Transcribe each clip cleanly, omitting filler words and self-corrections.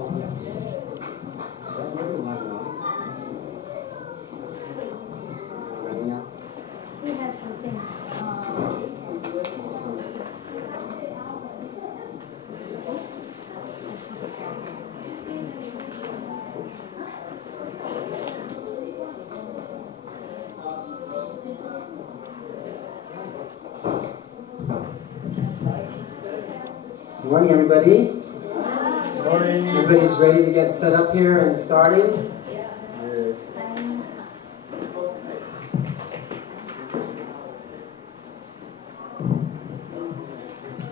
Good morning, everybody. Good morning. Everybody's ready to get set up here and starting? Yes.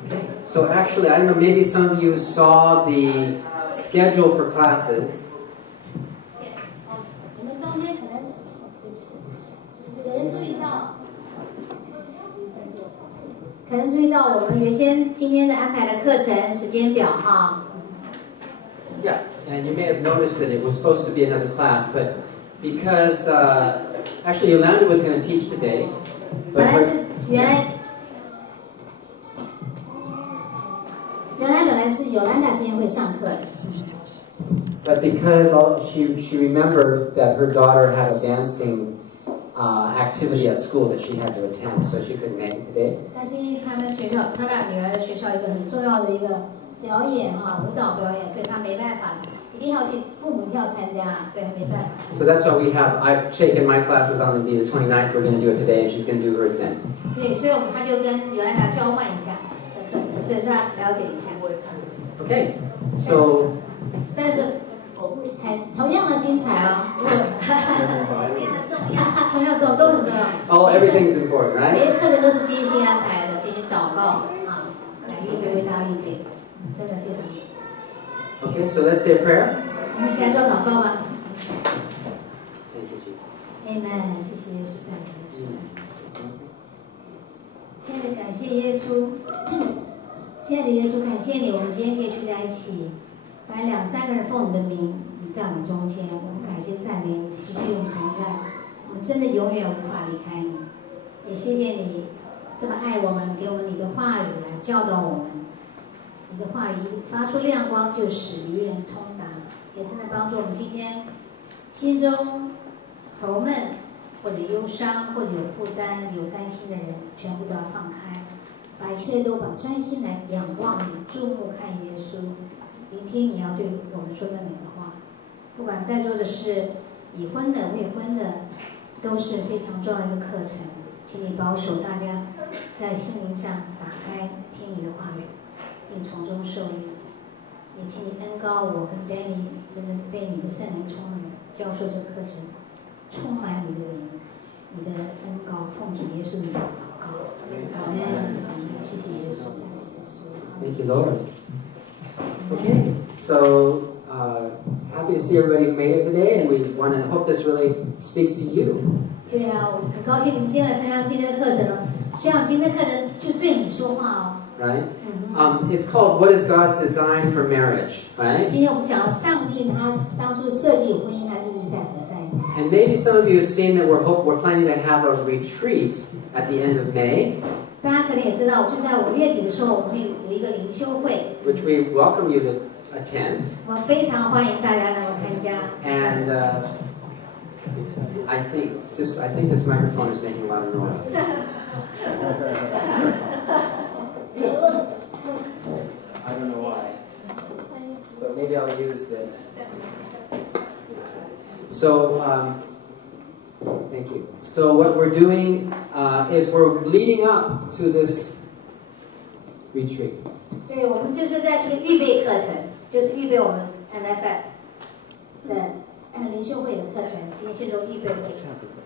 Okay. So actually, I don't know, maybe some of you saw the schedule for classes. Yeah, and you may have noticed that it was supposed to be another class, but because actually Yolanda was going to teach today, but because she remembered that her daughter had a dancing activity at school that she had to attend, so she couldn't make it today. So that's why I've taken my class was on the 29th, we're going to do it today, and she's going to do hers then. Okay, so... Oh, everything's important, right? Okay, so let's say a prayer. Thank you, Jesus. Amen. 亲爱的耶稣，感谢你，我们今天可以聚在一起，来2-3个人奉你的名，你在我们中间，我们感谢赞美你，谢谢我们同在，我们真的永远无法离开你，也谢谢你这么爱我们，给我们你的话语来教导我们，你的话语发出亮光，就使愚人通达，也真的帮助我们今天心中愁闷或者忧伤或者有负担、有担心的人，全部都要放开。把一切都把专心来仰望你，注目看耶稣，聆听你要对我们说的每个话。不管在座的是已婚的、未婚的，都是非常重要的一个课程。请你保守大家在心灵上打开，听你的话语，并从中受益。也请你恩膏我跟 Danny， 真的被你的圣灵充满，教授这个课程，充满你的灵，你的恩膏，奉主耶稣的名祷告。Thank you, Lord. Okay, so happy to see everybody who made it today, and we want to hope this really speaks to you. 对啊，我很高兴你们今天来参加今天的课程了。希望今天的课程就对你说话哦。Right. It's called "What is God's Design for Marriage?" Right. 今天我们讲了上帝他当初设计婚姻，它的意义在何在？ And maybe some of you have seen that we're planning to have a retreat at the end of May. 大家可能也知道，就在5月底的时候，我们会有一个灵修会 ，which we welcome you to attend. 我们非常欢迎大家能够参加。And I think this microphone is making a lot of noise. I don't know why. So maybe I'll use this. So, thank you. So what we're doing is we're leading up to this retreat. 对，我们就是在一个预备课程，就是预备我们 NFF 的灵修会的课程，今天是做预备会。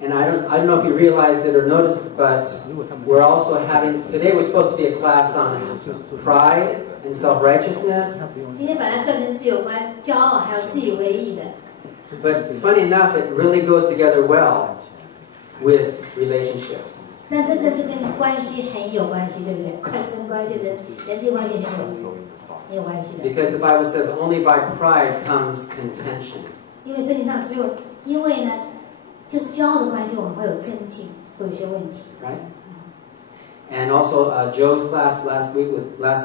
And I don't know if you realized it or noticed, but we're also having today. We're supposed to be a class on pride and self-righteousness. 今天本来课程是有关骄傲还有自以为意的。But funny enough, it really goes together well with relationships. 但真的是跟关系很有关系，对不对？跟关系人际关系很有关系的。Because the Bible says only by pride comes contention. 因为圣经上只有因为呢，就是骄傲的关系，我们会有争竞，会有一些问题。Right. And also, Joe's class last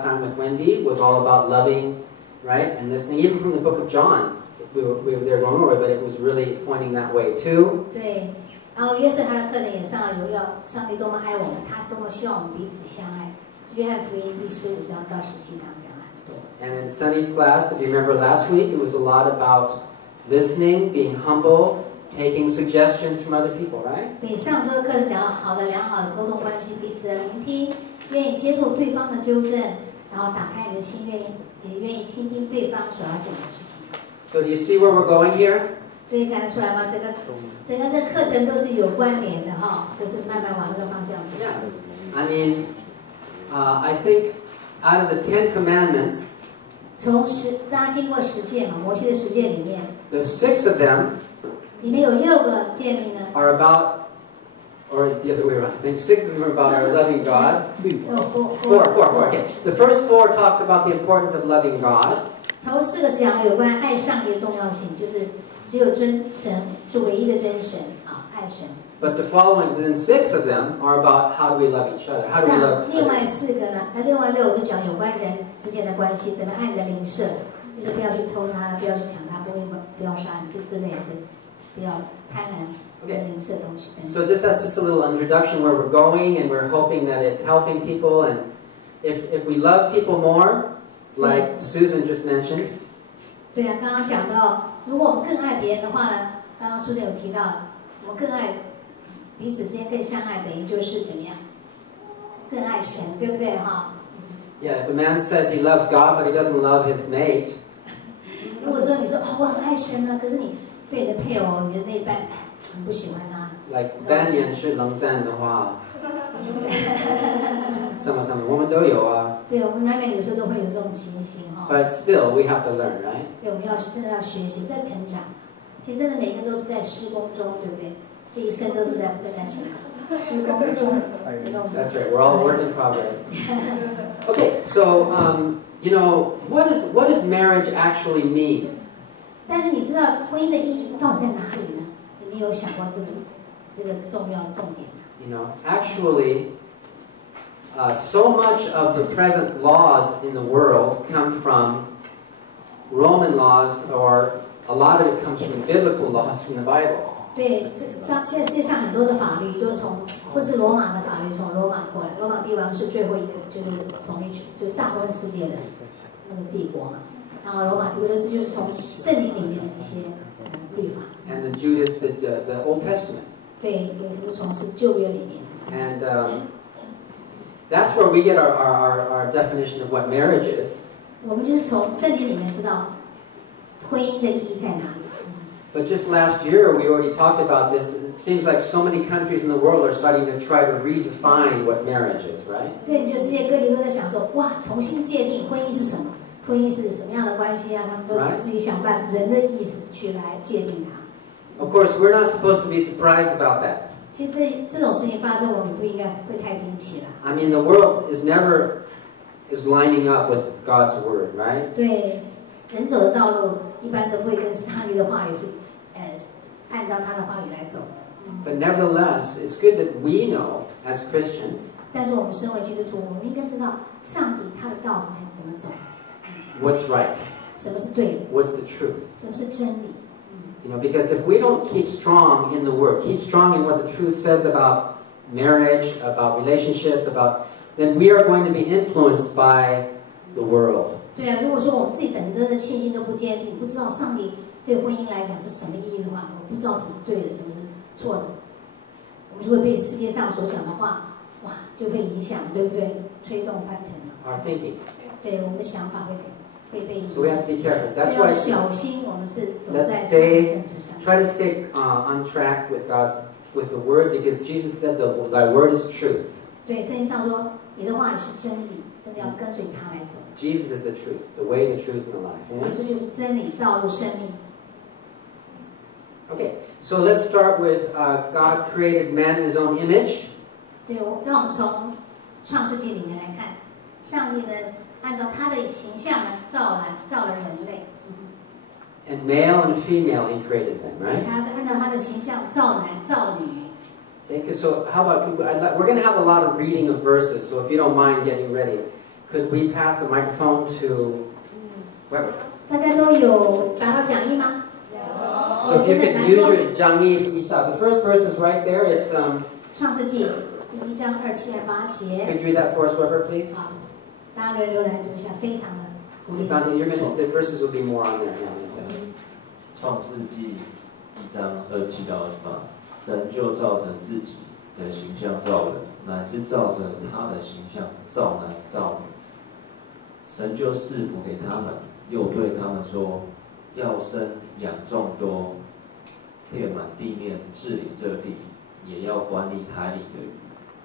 time with Wendy was all about loving right? And listening, even from the book of John, we were there going over, but it was really pointing that way too. 对，然后约瑟他的课程也上了有要上帝多么爱我们，他是多么希望我们彼此相爱。约翰福音第15章到17章讲了很多。And in Sunny's class, if you remember last week, it was a lot about listening, being humble, taking suggestions from other people, right? 对，上周的课程讲了好的良好的沟通关系，彼此的聆听，愿意接受对方的纠正，然后打开你的心，也愿意倾听对方所要讲的事情。So do you see where we're going here? 对，看得出来吗？整个这个课程都是有关联的哈，就是慢慢往那个方向走。Yeah. I mean, I think out of the 10 commandments, 大家听过十诫嘛？摩西的十诫里面 the 6 of them 里面有6个诫命呢。are about, or the other way around. I think 6 of them are about our loving God. Four. Okay. The first 4 talks about the importance of loving God. 头4个是讲有关爱上帝的重要性，就是只有尊神是唯一的真神啊，爱神。But the following, then 6 of them are about how do we love each other? How do we love 另外 others? 4个呢？另外6个就讲有关人之间的关系，怎么爱你的邻舍，就是不要去偷他，不要去抢他，不要杀你，这之类的，不要贪婪邻舍的东西。So that's just a little introduction where we're going, and we're hoping that it's helping people. And if we love people more, like Susan just mentioned. 对啊，刚刚讲到，如果我们更爱别人的话呢，刚刚Susan有提到，我们更爱彼此之间更相爱，等于就是怎么样？更爱神，对不对哈？ Yeah, if a man says he loves God, but he doesn't love his mate. 如果说你说我很爱神呢，可是你对你的配偶、你的那一半很不喜欢他。Like 单眼是冷战的话，什么我们都有啊。对，我们难免有时候都会有这种情形哈。But still, we have to learn, right? 对，我们真的要学习，在成长。其实真的每个人都是在施工中，对不对？这一生都是在成长，施工中。That's right. We're all work in progress. Okay, so what does marriage actually mean? 但是你知道婚姻的意义到底在哪里呢？你们有想过这个重要的重点吗？ Actually, so much of the present laws in the world come from Roman laws, or a lot of it comes from biblical laws from the Bible. 对，现在世界上很多的法律都是或是罗马的法律从罗马过来，罗马帝王是最后一个就是统一就是大部分世界的那个帝国嘛。然后罗马帝国就是从圣经里面的一些律法。And the Judas, the Old Testament. 对，有什么从是旧约里面。And that's where we get our definition of what marriage is. 我们就是从圣经里面知道婚姻的意义在哪里。But just last year, we already talked about this. It seems like so many countries in the world are starting to try to redefine what marriage is, right? 对，你觉得世界各地都在想说，哇，重新界定婚姻是什么？婚姻是什么样的关系啊？他们都自己想办法，人的意思去来界定它。Of course, we're not supposed to be surprised about that. 其实这种事情发生，我们不应该会太惊奇了。I mean, the world never lining up with God's word, right? 对，人走的道路一般都不会跟上帝的话语是，按照他的话语来走。But nevertheless, it's good that we know as Christians. 但是我们身为基督徒，我们应该知道上帝他的道是怎么走。What's right? 什么是对的 What's the truth? 什么是真理？ Because if we don't keep strong in the Word, keep strong in what the truth says about marriage, about relationships, then we are going to be influenced by the world. 对啊，如果说我们自己本身的信心都不坚定，不知道上帝对婚姻来讲是什么意义的话，我们不知道什么是对的，什么是错的，我们就会被世界上所讲的话，哇，就会影响，对不对？推动翻腾了。Our thinking. 对，我们的想法会被影响。So we have to be careful. That's 所以要 why 小心，我们是走在 let's 正途上。 try to stay on track with the Word, because Jesus said, "Thy word is truth." 对，圣经上说，你的话语是真理，真的要跟随他来走。Jesus is the truth, the way, the truth, and the life. 耶稣就是真理、道路、生命。Okay, so let's start with God created man in His own image. 对，让我们从创世纪里面来看，上帝呢按照他的形象呢造了人类。And male and female He created them, right? 他是按照他的形象造男造女。Okay, so how about, we're going to have a lot of reading of verses, so if you don't mind getting ready, could we pass the microphone to Weber. 大家都有达到讲义吗？ So if you can use your 讲义，the first verse is right there. It's 创世纪第1章27、28节。 Could you read that for us, Weber, please? 好，大家轮流来读一下，非常的鼓励。 It's on. The verses will be more on there. Yeah. 创世纪1章27到28，神就照着自己的形象造人，乃是照着他的形象造男造女。神就赐福给他们，又对他们说：要生养众多，遍满地面，治理这地，也要管理海里的鱼、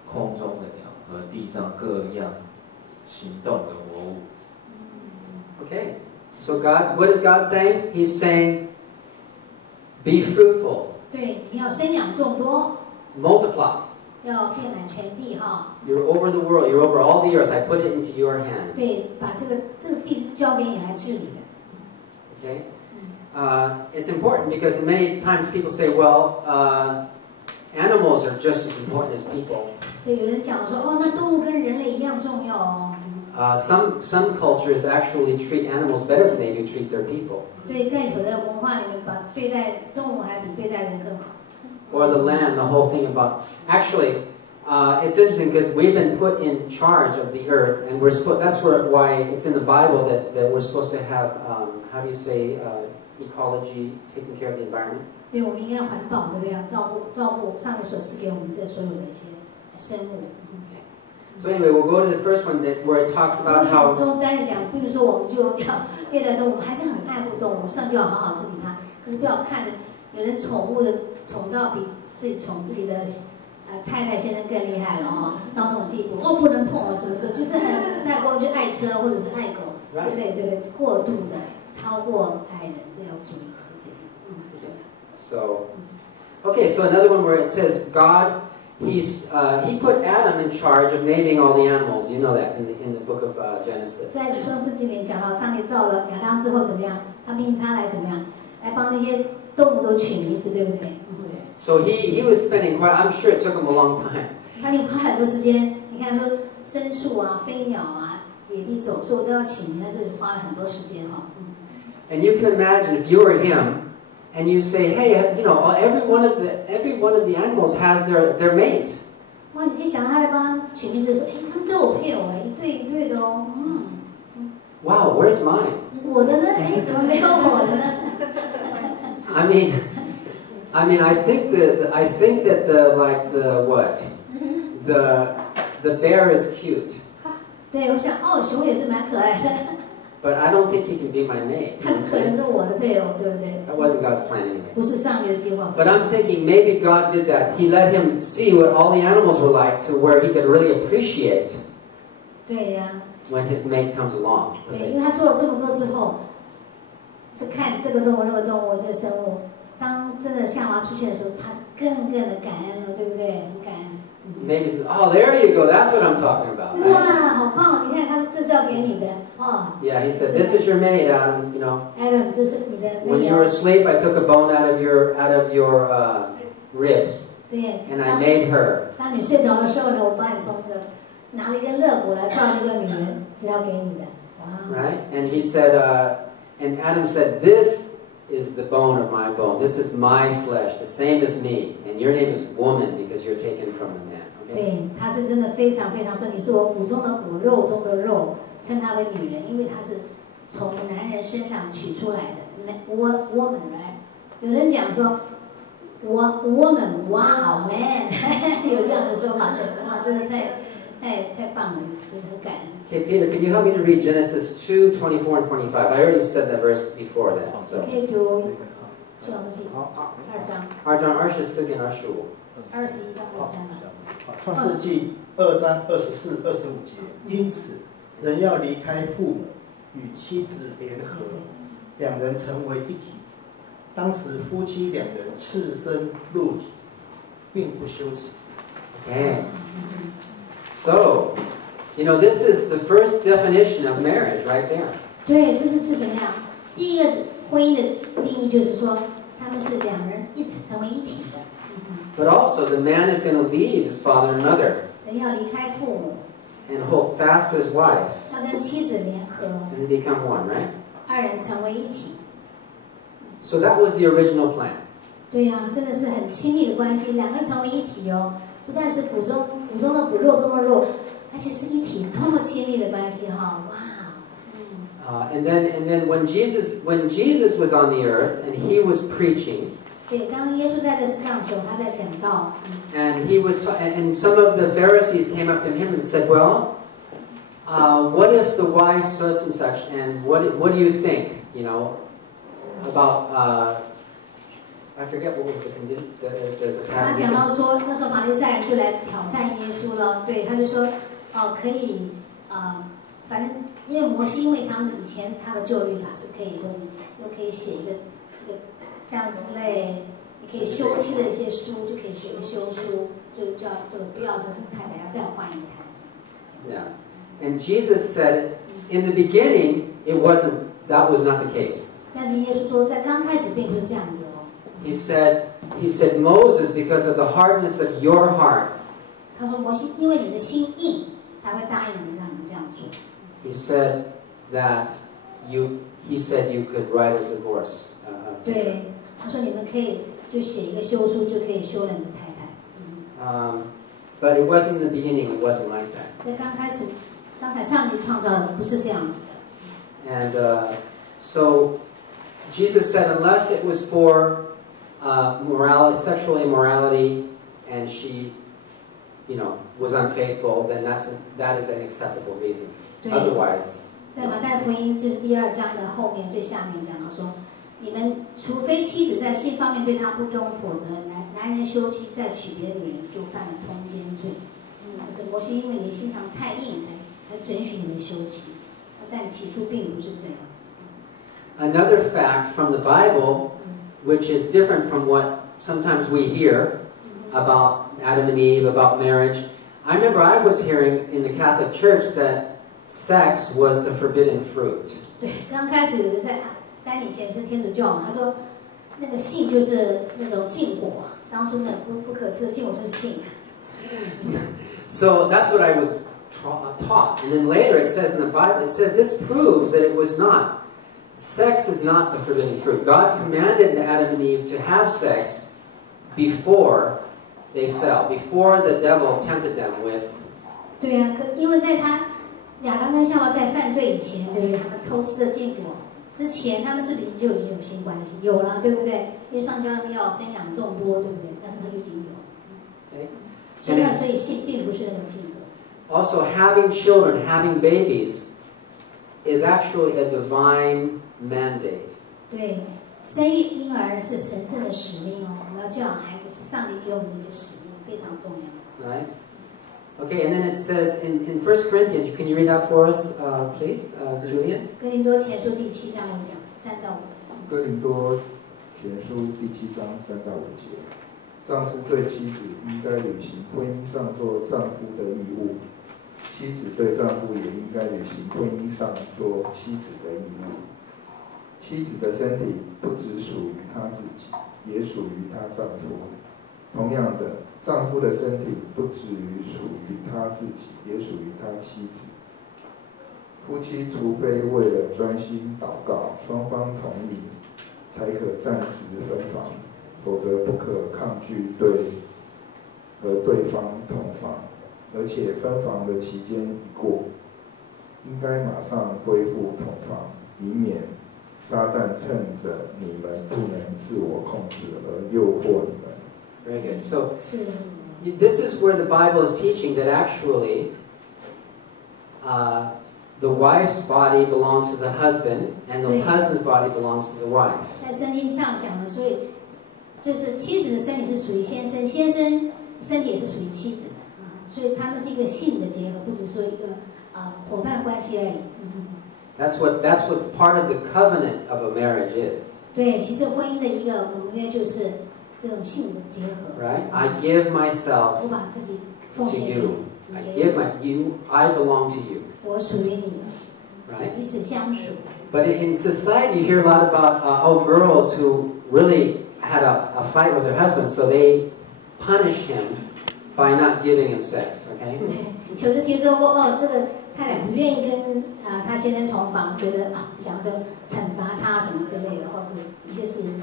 空中的鸟和地上各样行动的活物。 Okay. So what is God saying? He's saying, be fruitful, 对，你们要生养众多， multiply. 要遍满全地哈。 You're over the world. You're over all the earth. I put it into your hands. 对，把这个地是交给你来治理的。 Okay. It's important because many times people say, well, animals are just as important as people. 对，有人讲说，哦，那动物跟人类一样重要哦。 Some cultures actually treat animals better than they do treat their people. 对，在有的文化里面，把对待动物还比对待人更好。 Or the land, the whole thing about. Actually, it's interesting because we've been put in charge of the earth, and that's why it's in the Bible that we're supposed to have, how do you say, ecology, taking care of the environment. 对，我们应该环保，对不对？照顾上帝所赐给我们这所有的一些生物。 So anyway, we'll go to the first one where it talks about how. 从单来讲，比如说我们就要虐待动物，我们还是很爱护动物，上帝要好好治理它。可是不要看着有人宠物的宠到比自己宠自己的太太先生更厉害了哦，到那种地步，哦不能碰我什么的，就是很太过，就爱车或者是爱狗之类，对不对？过度的超过爱人，这要注意，就这样。So, okay, so another one where it says God. He put Adam in charge of naming all the animals. You know that in the book of Genesis. 在创世纪里讲到，上帝造了亚当之后怎么样？他命令他来怎么样？来帮那些动物都取名字，对不对？ So he was spending quite. I'm sure it took him a long time. 他花很多时间。你看说牲畜啊、飞鸟啊、野地走兽都要取名，但是花了很多时间哈。And you can imagine if you were him. And you say, hey, you know, every one of the animals has their mate. 哇，你可以想他在帮他取名字说，哎，他们都有配偶哎，一对一对的哦。Wow, where's mine? 我的呢？哎，怎么没有我的呢 I mean, I think that the bear is cute. 对，我想哦，熊也是蛮可爱的。 But I don't think he can be my mate. 他可能是我的配偶，对不对？ That wasn't God's plan anyway. 不是上帝的计划。 But I'm thinking maybe God did that. He let him see what all the animals were like to where he could really appreciate 对呀。 when his mate comes along. 对，因为他做了这么多之后，就看这个动物、那个动物、这个生物，当真的夏娃出现的时候，他更的感恩了，对不对？很感恩。 Maybe says, oh, there you go. That's what I'm talking about. 哇，好棒！你看，他说这是要给你的哦。 Yeah, he said, this is your mate, Adam. You know. Adam 就是你的那个。 When you were asleep, I took a bone out of your ribs, 对。 and I made her. 当你睡着的时候呢，我把你从那个拿了一根肋骨来造一个女人，是要给你的。哇。 Right? And he said, and Adam said, this is the bone of my bone. This is my flesh, the same as me. And your name is woman because you're taken from the man. 对，他是真的非常非常说，你是我骨中的骨，肉中的肉，称她为女人，因为她是从男人身上取出来的。woman， 有人讲说，woman， 哇 ，man， 有这样的说法，对，哇，真的太棒了，就是很感恩。 Okay, Peter, can you help me to read Genesis 2:24 and 25? I already said that verse before that. So. 可以读创世纪2章24跟25。 21到23嘛。 创世纪2章24、25节，因此人要离开父母，与妻子联合，两人成为一体。当时夫妻两人赤身露体，并不羞耻。 Okay. So, you know, this is the first definition of marriage right there. 对，这是怎么样？第一个婚姻的定义就是说，他们是两人一起成为一体的。 But also, the man is going to leave his father and mother 人要离开父母， and hold fast to his wife, 要跟妻子联合， and they become one, right? 二人成为一体。So that was the original plan. 对呀、真的是很亲密的关系，两个人成为一体哦，不但是骨中的骨，肉中的肉，而且是一体，多么亲密的关系哈！哇，And then when Jesus was on the earth and he was preaching. 对，当耶稣在这世上的时候，他在讲道。And and some of the Pharisees came up to him and said, "Well, what if the wife such and such? And what do you think? You know, about I forget what was the condition. 他讲到说，那时候法利赛人就来挑战耶稣了。对，他就说，可以反正因为摩西，因为他们以前他的旧律法是可以说你又可以写一个这个像之类，你可以休妻的一些书，就可以写一个休书，就叫这个不要这个太太，要再换一个太太。Yeah. And Jesus said, in the beginning, that was not the case. 但是耶稣说，在刚开始并不是这样子哦。He said, Moses, because of the hardness of your hearts. 他说摩西，因为你的心硬，才会答应你让你这样做。He said you could write a divorce. 对，他说你们可以就写一个休书，就可以休了你的太太。But it wasn't in the beginning. It wasn't like that. 在刚才上帝创造的不是这样子的。And so Jesus said, unless it was for morality, sexual immorality, and she, was unfaithful, then that is an acceptable reason. Otherwise, 在马太福音就是第2章的后面最下面讲到说，你们除非妻子在性方面对他不忠，否则男人休妻再娶别的女人就犯了通奸罪。可是摩西因为你心肠太硬，才准许你们休妻，但起初并不是这样。Another fact from the Bible, which is different from what sometimes we hear about Adam and Eve, about marriage. I remember I was hearing in the Catholic Church that sex was the forbidden fruit. 对，刚开始有人在丹以前是天主教嘛，他说那个性就是那种禁果，当初那不可吃的禁果就是性。So that's what I was taught. And then later it says in the Bible, it says this proves that it was not. Sex is not the forbidden fruit. God commanded Adam and Eve to have sex before they fell, before the devil tempted them with. 对啊，可因为在亚当跟夏娃在犯罪以前，对不对？他们偷吃的禁果之前，他们是不是就已经有性关系？有了，对不对？因为上教他们要生养众多，对不对？但是他就已经有。Okay. 所以性并不是那个禁果。Also, having children, having babies, is actually a divine mandate. 对，生育婴儿是神圣的使命哦，我们要教养孩子是上帝给我们的一个使命，非常重要。Right? Okay, and then it says in 1 Corinthians, can you read that for us, please, Julian? 哥林多前书第7章有讲3到5节。哥林多前书第7章3到5节，丈夫对妻子应该履行婚姻上做丈夫的义务，妻子对丈夫也应该履行婚姻上做妻子的义务。妻子的身体不只属于她自己，也属于她丈夫。同样的，丈夫的身体不只属于他自己，也属于他妻子。夫妻除非为了专心祷告，双方同意，才可暂时分房，否则不可抗拒和对方同房，而且分房的期间一过，应该马上恢复同房，以免撒旦趁着你们不能自我控制而诱惑你们。Very good. So this is where the Bible is teaching that actually the wife's body belongs to the husband and the husband's body belongs to the wife. 在圣经上讲的，所以就是妻子的身体是属于先生，先生身体也是属于妻子的所以他们是一个性的结合，不只是说一个伙伴关系而已。That's what part of the covenant of a marriage is. 对，其实婚姻的一个盟约就是这种性的结合。Right? I give myself 我把自己 to 奉献给 you. 你， I give I belong to you. 我属于你的， Right? 彼此相属。But in society, you hear a lot about girls who really had a fight with their husband, so they punish him by not giving him sex. Okay? 对，有就听说过这个太太不愿意跟他先生同房，觉得想要惩罚他什么之类的，或者一些事情。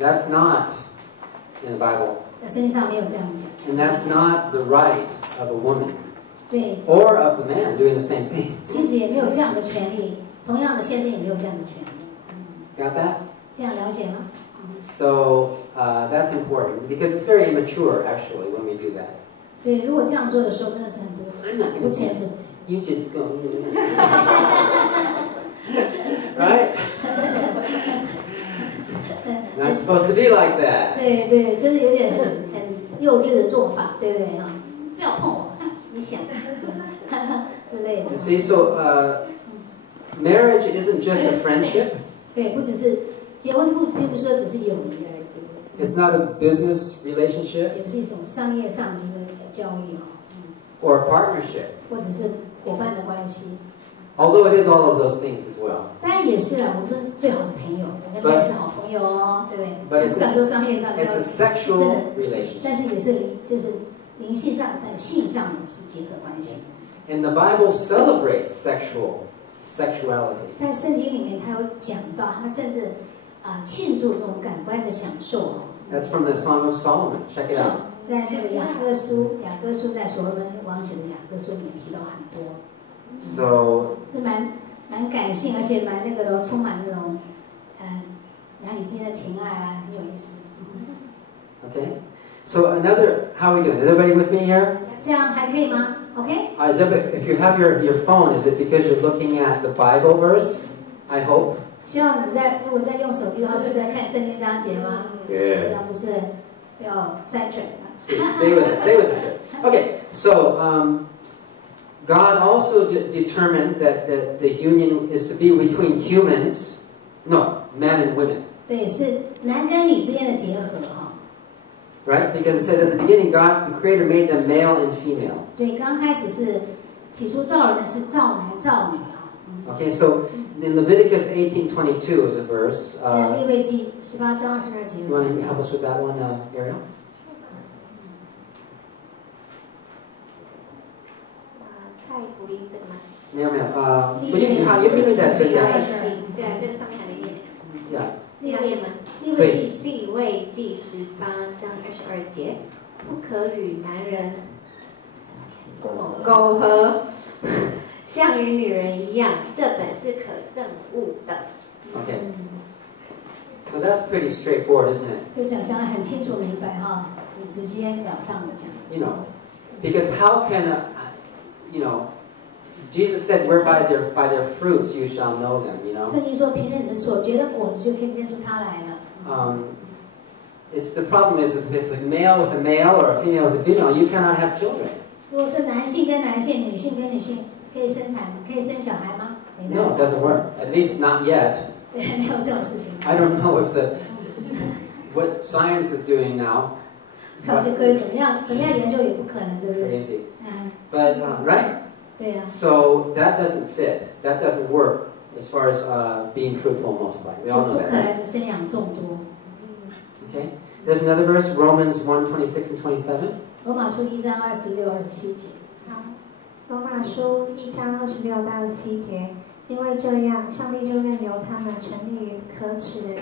That's not in the Bible. 在圣经上没有这样讲。And that's not the right of a woman. 对。Or of the man doing the same thing. 妻子也没有这样的权利，同样的先生也没有这样的权利。Got that? 这样了解吗？ So that's important because it's very immature actually when we do that. 所以如果这样做的时候，真的是很不虔诚。You just go. Right? Not supposed to be like that. 对对，这是有点很幼稚的做法，对不对啊？不要碰我，你想之类的。See, so marriage isn't just a friendship. 对，不只是结婚并不是说只是友谊而已。It's not a business relationship. 也不是一种商业上的一个交易or a partnership. 或者是伙伴的关系。Although it is all of those things as well. 当然也是啦，我们都是最好的朋友，我跟他也是好朋友哦，对不对？ But 不敢说商业上交易， it's a sexual relationship. 但是也是就是灵性上的性上的是结合关系。And the Bible celebrates sexuality. 在圣经里面，他有讲到，他甚至庆祝这种感官的享受。That's from the Song of Solomon. Check it out. 在那个雅歌书在所罗门王写的雅歌书里面提到很多。So 是蛮感性，而且蛮那个充满那种男女之间的情爱啊，很有意思。Okay. So how are we doing? Is everybody with me here? 这样还可以吗 ？OK。If you have your phone, is it because you're looking at the Bible verse? I hope. 希望如果在用手机的话，是在看圣经章节吗？ Yeah. 不是，不要sidetrack。Stay with us. Stay with us here. Okay. So God also determined that the union is to be between humans, no, men and women. 对，是男跟女之间的结合哈。Right? Because it says at the beginning, God, the Creator, made them male and female. 对，刚开始是起初造人是造男造女哈。Okay, so in Leviticus 18:22 is a verse. 在利未记18章22节 You 有 want 讲 to help 到。 us with that one, Ariel? 太福音这个吗？没有。不用看，因为在这里。对啊，这个上面还没念。要念吗？利未记18章22节，不可与男人苟合，像与女人一样，这本是可憎恶的。Okay. So that's pretty straightforward, isn't it? 就讲得很清楚明白哈，很直截了当的讲。You know, because how can Jesus said, "Where by their fruits you shall know them." You know. 圣经说，凭着你的所结的果子就可以认出他来了。The problem is if it's a male with a male or a female with a female, you cannot have children. 如果是男性跟男性、女性跟女性，可以生小孩吗？ No, it doesn't work. At least not yet. 对，没有这种事情。I don't know if what science is doing now. 科学可以怎么样研究也不可能，对不对？ Crazy. But right? 对呀。 So that doesn't fit. That doesn't work as far as being fruitful and multiplying. We all know 不可 that. 能生养众多。 Okay. There's another verse, Romans 1:26 and 27. 罗马书1章26、27节。好，罗马书1章26到27节，因为这样，上帝就任由他们沉溺于可耻的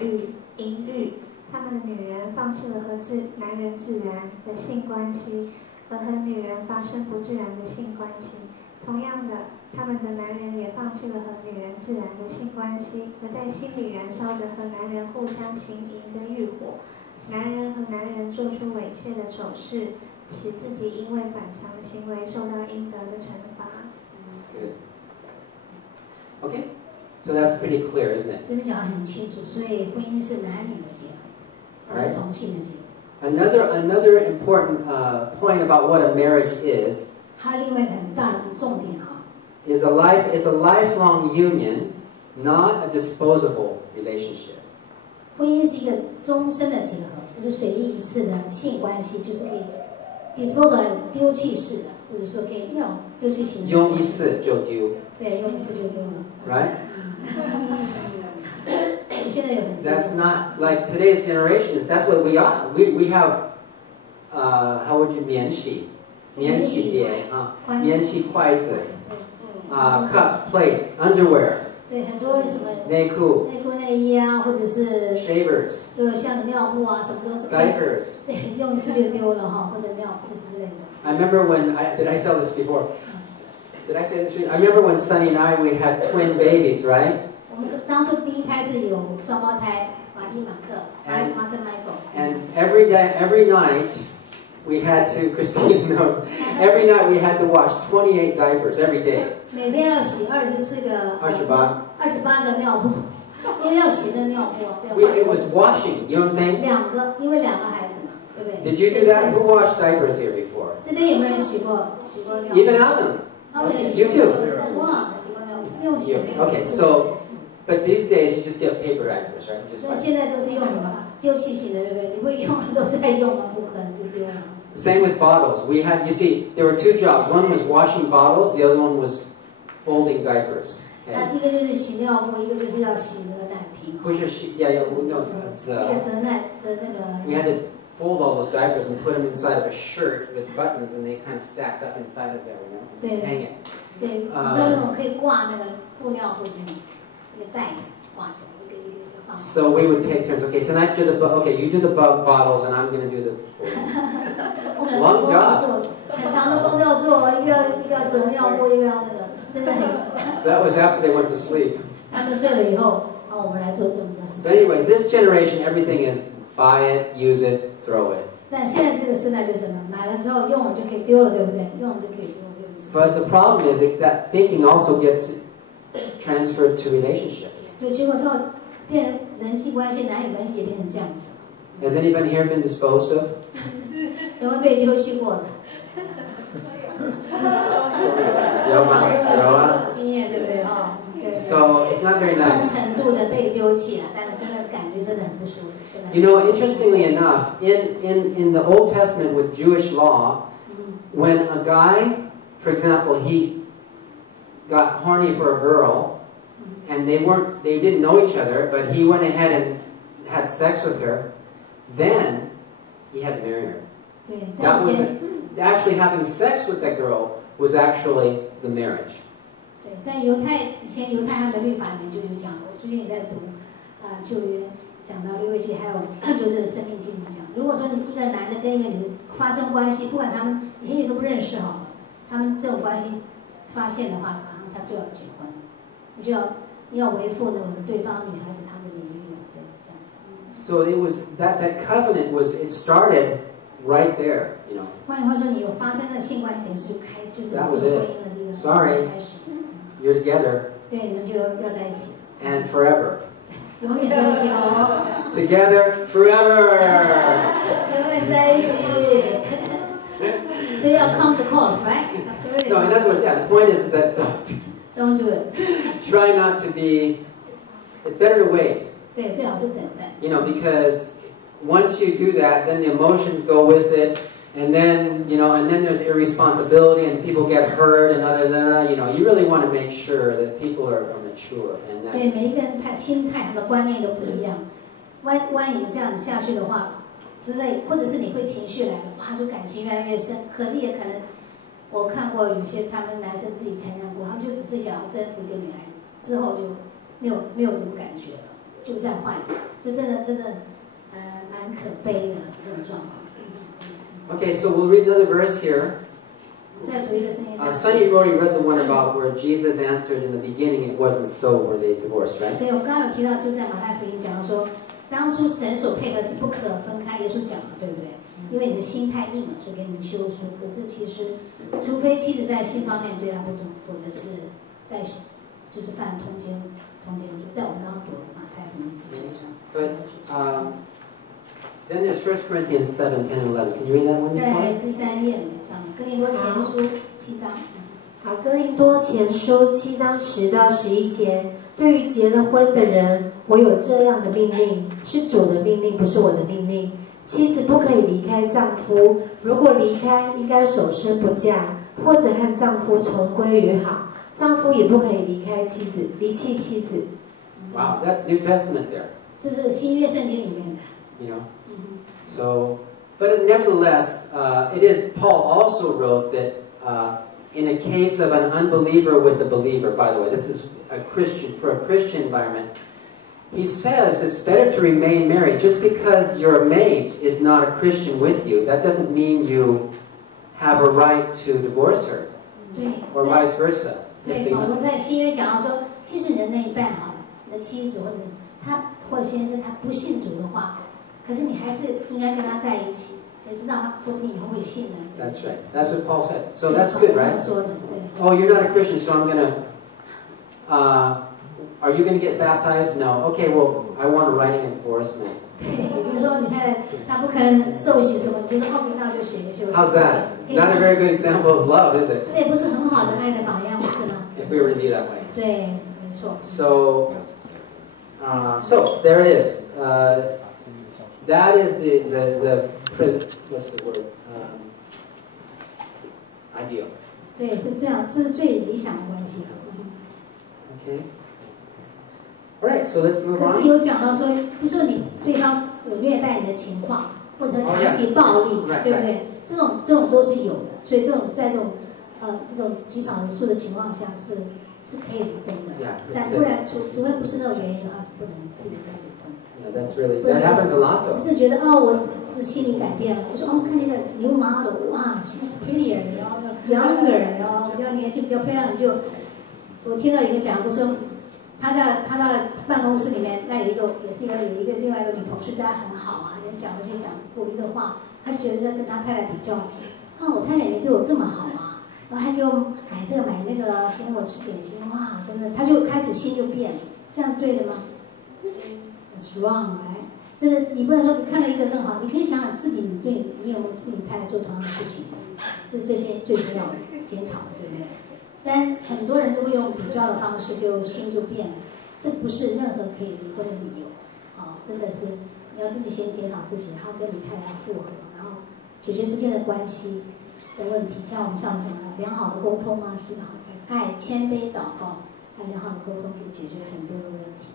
淫欲，他们的女人放弃了和男人自然的性关系，而和女人发生不自然的性关系。同样的，他们的男人也放弃了和女人自然的性关系，而在心里燃烧着和男人互相行淫的欲火。男人和男人做出猥亵的丑事，使自己因为反常的行为受到应得的惩罚。 Good. Okay. So that's pretty clear, isn't it? 这边讲得很清楚，所以婚姻是男女的结合，不是同性的结合。Another important point about what a marriage is 还有另外一个很大的重点哈， it's a lifelong union, not a disposable relationship. 婚姻是一个终身的结合，不是随意一次的性关系，就是可以 disposable 丢弃式的，或者说可以用丢弃型的。用一次就丢。对，用一次就丢了。Right? 现在有很多。 That's not like today's generations. That's what we are. We have how would you 免洗节啊，免洗筷子 cups, plates, underwear, 对，很多什么内裤内衣啊，或者是 shavers, 就像尿布啊，什么都是 diapers. 对，用一次就丢了哈，或者尿布之类的。I remember when did I tell this before? Did I say this? I remember when Sunny and I we had twin babies, right? 我们当初第一胎是有双胞胎，马蒂马克，马特 Michael。 And every night, we had to. Christine knows. Every night we had to wash 28 diapers every day. 每天要洗24个尿布，因为要洗的尿布。It was washing. You know what I'm saying? 因为2个孩子嘛，对不对 Did you do that? Who washed diapers here before? 这边有没有人洗过尿布 Even Adam. You too. 哇，洗过尿布是用洗的。Okay, so, but these days you just get paper diapers, right? You just 所以 wash. 现在都是用什么丢弃型的，对不对？你会用的时候再用吗？不可能就丢了。Same with bottles. We had, you see, there were 2 jobs. One was washing bottles. The other one was folding diapers. 那一个就是洗尿布，一个就是要洗那个奶瓶。Yeah, no, it's, 一个折那个。 we had to fold all those diapers and put them inside of a shirt with buttons, and they kind of stacked up inside of there, you know, and hang it. 对，你知道那种可以挂那个布尿布的那个袋子挂起来，一个放。So we would take turns. Okay, tonight you do the bottles, and I'm going to do the. Long job. 很长的工作做，一个折尿布，一个要那个，真的很。That was after they went to sleep. 他们睡了以后，然后我们来做这么多事情。But anyway, this generation, everything is buy it, use it, throw it. 但现在这个时代就是什么？买了之后用了就可以丢了，对不对？用了就可以丢了。But the problem is that thinking also gets transferred to relationships. 对，结果到变人际关系、男女关系也变成这样子。Has anybody here been disposed of? 有没有被丢弃过的？有吗？经验对不对？哦，对。So it's not very nice. 程度的被丢弃啊，但是真的感觉真的很不舒服。 You know, interestingly enough, in the Old Testament with Jewish law, when a guy, for example, he got horny for a girl, and they didn't know each other, but he went ahead and had sex with her, then he had to marry her. That was actually having sex with that girl was actually the marriage. 对，在以前犹太他们的律法里面就有讲过，最近也在读旧约。 讲到利未记，还有就是生命记里面讲，如果说你一个男的跟一个女的发生关系，不管他们以前也都不认识哈，他们这种关系发现的话，马上他就要结婚，你就要维护那个对方女孩子她们的名誉，对，这样子。So it was that covenant it started right there, you know. 换句话说，你有发生的性关系，等于是就开始就是婚姻的这个 Sorry, 开始。you're together. 对，你们就要在一起。And forever. 永远在一起哦。Together forever. 永远在一起。So you come the course, right? No, in other words, yeah. The point is that don't do it. Try not to be. It's better to wait. 对，最好是等待。You know, because once you do that, then the emotions go with it, and then there's irresponsibility, and people get hurt, and you know, you really want to make sure that people are mature and that. 对，每一个人他心态、他的观念都不一样。万一你这样子下去的话，之类，或者是你会情绪来了，哇，就感情越来越深。可是也可能，我看过有些他们男生自己承认过，他们就只是想要征服一个女孩子，之后就没有什么感觉了，就再换，就真的蛮可悲的这种状况。Okay, so we'll read another verse here. 再读一个圣经。Sunny already read the one about where Jesus answered in the beginning it wasn't so where they divorced, right? 对，我刚刚有提到，就在马太福音讲到说，当初神所配合是不可分开，耶稣讲的，对不对？因为你的心太硬了，所以给你们休书。可是其实，除非妻子在性方面对他不忠，否则是就是犯通奸罪，在我们刚刚读马太福音19章。But then there's 1 Corinthians 7, 10, and 11. Can you read that one? 在第3页里面上面，哥林多前书7章。好，哥林多前书7章10到11节，对于结了婚的人，我有这样的命令，是主的命令，不是我的命令。妻子不可以离开丈夫，如果离开，应该守身不嫁，或者和丈夫重归于好。丈夫也不可以离弃妻子。Wow, that's New Testament there. 这是新约圣经里面的。You know. So, but nevertheless, it is Paul also wrote that in a case of an unbeliever with a believer, by the way, this is a Christian, for a Christian environment, he says it's better to remain married. Just because your mate is not a Christian with you, that doesn't mean you have a right to divorce her, or vice versa. 对，保罗在新约讲到说，即使你的那一半好了，你的妻子或者先生他不信主的话，可是你还是应该跟他在一起。谁知道他说不定以后会信呢？ That's right. That's what Paul said. So that's good, right? 说的，对。Oh, you're not a Christian, so I'm gonna. Are you gonna get baptized? No. Okay. Well, I want a writing enforcement. 对，比如说你看他不肯受洗什么，你就说哦，那就写个修。 How's that? Not a very good example of love, is it? 这也不是很好的爱的榜样，不是吗？ If we were to be that way. 对，没错。 So there it is. That is the what's the word? Ideal. 对，是这样，这是最理想的关系。 Okay. All right, so let's move 可 on. 是有讲到说，比如说你对方有虐待你的情况，或者长期暴力，对不对？这种都是有的，所以在这种极少数的情况下是可以离婚的。但不然，除非不是那种原因的话，是不能离婚。 Yeah, that's really that happens a lot though. 只是觉得我是心理改变了，我说看那个 new model， 哇 ，she's prettier， 然后 younger， 然后比较年轻，比较漂亮，我听到一个讲过说，他在办公室里面，那有一个另外一个女同事，对他很好啊，人讲那些讲鼓励的话，他就觉得在跟他太太比较，我太太也没对我这么好啊，然后还给我买这个买那个，请我吃点心，哇，真的，他就开始心就变了，这样对的吗？ It's wrong, right？ 真的，你不能说你看到一个更好，你可以想想自己，你有没有对你太太做同样的事情？这些最重要的检讨，对不对？但很多人都会用比较的方式，就心就变了，这不是任何可以离婚的理由。真的是你要自己先检讨自己，然后跟你太太复合，然后解决之间的关系的问题。像我们上讲的，良好的沟通啊，是好的爱、谦卑、祷告，还有良好的沟通可以解决很多的问题。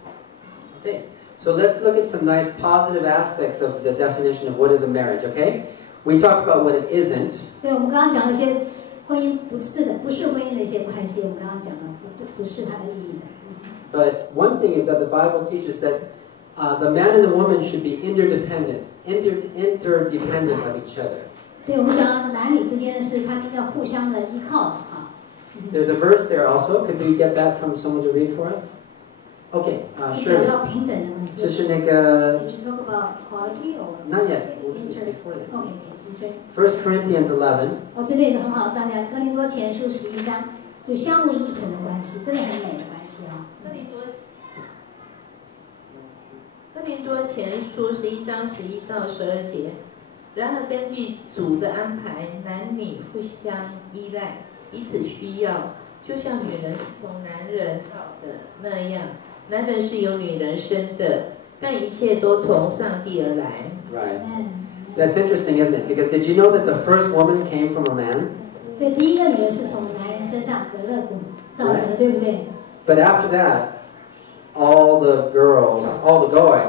Okay. So let's look at some nice positive aspects of the definition of what is a marriage, okay? We talked about what it isn't. 对，我们刚刚讲了一些婚姻不是婚姻的一些关系，我们刚刚讲了，这不是它的意义的。But one thing is that the Bible teaches that the man and the woman should be interdependent of each other. 对，我们讲了男女之间的事，他们应该互相的依靠啊。There's a verse there also. Could we get that from someone to read for us? Okay, 是讲到平等的问题。就是那个 Did you talk about equality or? Not yet. This is before that. Okay. 1 Corinthians 11. 这边有一个很好的章节，哥林多前书11章，就相互依存的关系，真的很美的关系啊。哥林多前书11章11到12节。然而根据主的安排，男女互相依赖，彼此需要，就像女人是从男人造的那样。男人是由女人生的，但一切都从上帝而来。 Right. That's interesting, isn't it? Because did you know that the first woman came from a man? 对，第一个女人是从男人身上的肋骨造成的，对不对？ But after that, all the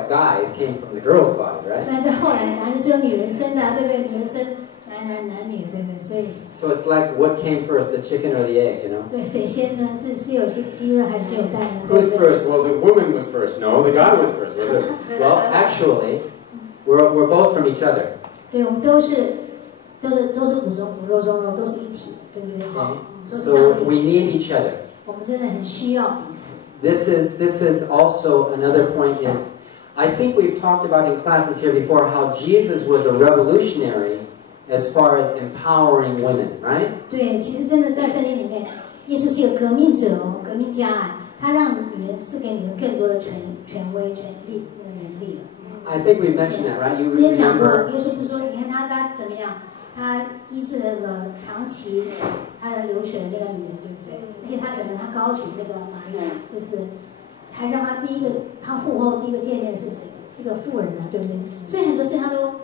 guys came from the girl's body, right? 但后来男人是由女人生的，对不对？女人生男女，对不对？所以。So it's like what came first, the chicken or the egg, you know? 对，谁先呢？是有些鸡呢，还是有蛋呢？ Who's first? Well, the woman was first. No, the guy was first. Well, actually, we're both from each other. 对，我们都是骨中骨肉中肉，都是一体，对不对？ So we need each other. 我们真的很需要彼此。This is also another point is, I think we've talked about in classes here before how Jesus was a revolutionary as far as empowering women, right? 对，其实真的在圣经里面，耶稣是一个革命者哦，革命家，他让女人赐给女人更多的权威、权利那个能力。 I think we've mentioned that, right? You 之前讲过， remember? 耶稣不是说，你看他怎么样？他医治了那个长期他的流血的那个女人，对不对？而且他怎么他高举那个玛利亚，就是还让他他父后第一个见面是谁？是个妇人啊，对不对？所以很多事他都